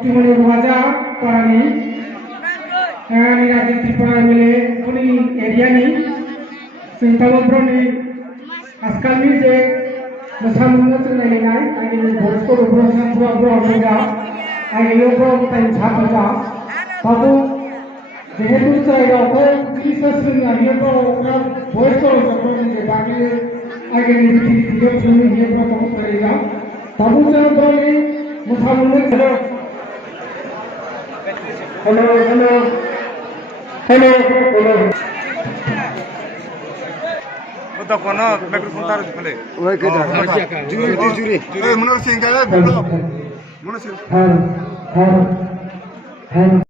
Timur Baja Parani ni rakyat Tripura mile kuni area ni Sintagopro ni askal ni je masalah cunai ni nai agi ni bosco bro bro bro bro agi yo bro tai chata ja tabu যেহেতু চাইরা ওকে Christmas ni agi yo bro bosco bro ni bagi agi ni video film ni bro ko kariga tabu ja bro ni masalah hello hello hello hello Betul kono mikrofon taruh di balik. Wah kita. Juri. Menurut singgah belum. Menurut sih. Hal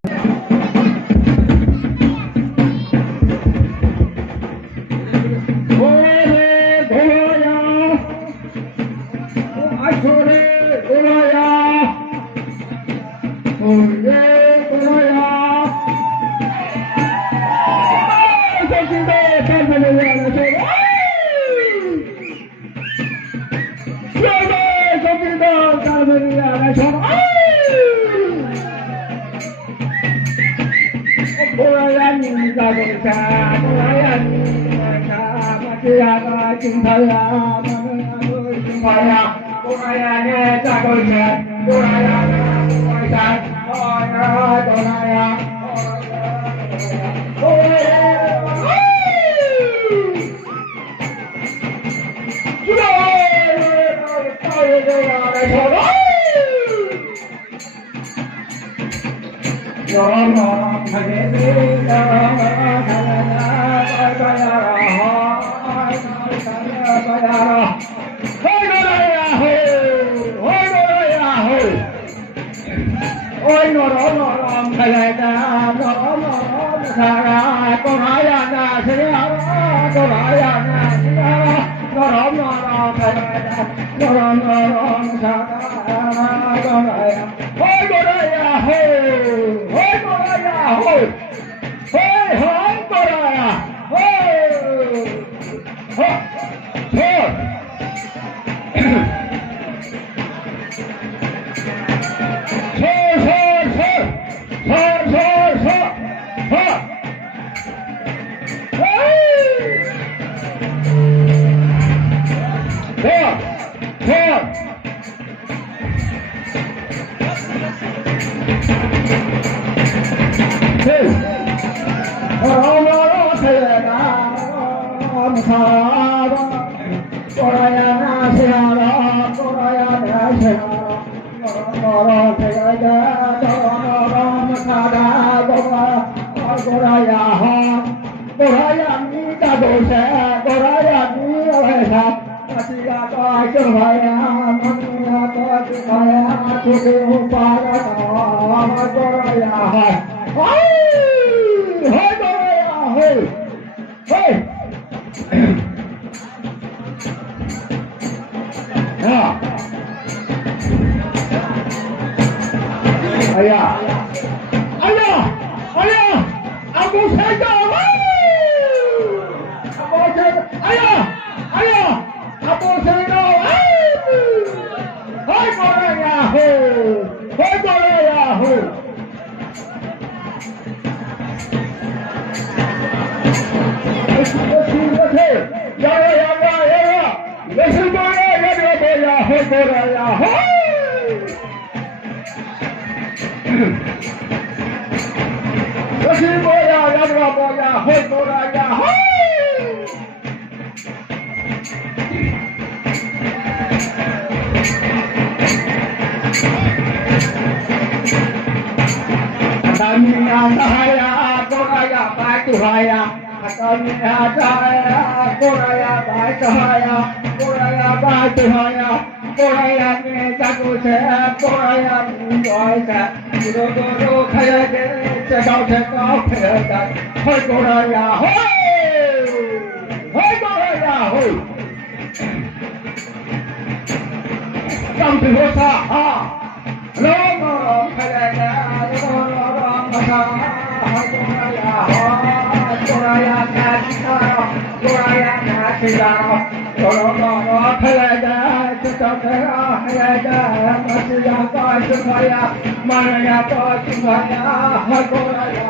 Sumaya, Manaya to Sumaya, Goraya,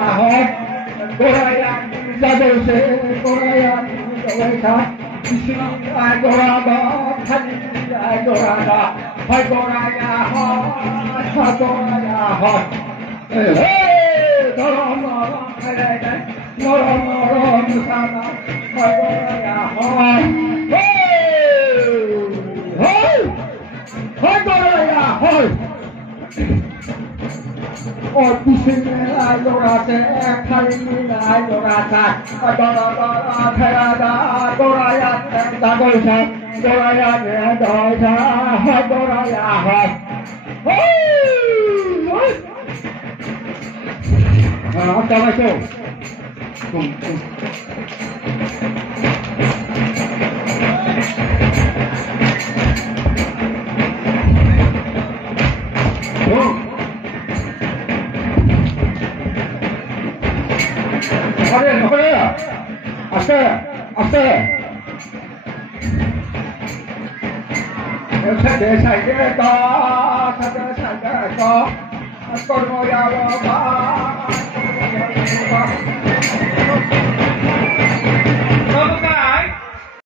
Goraya, Zadose, Goraya, Goraya, Gorada, Gorada, Goraya, Goraya, hey, Dorama, Dorama, Dorama, Goraya, hey, Goraya, hey. Oh, pushing I dorate, carrying I dorata, Doraya, Dagosa, Doraya, Doraya, hasta abajo. Hasta. Con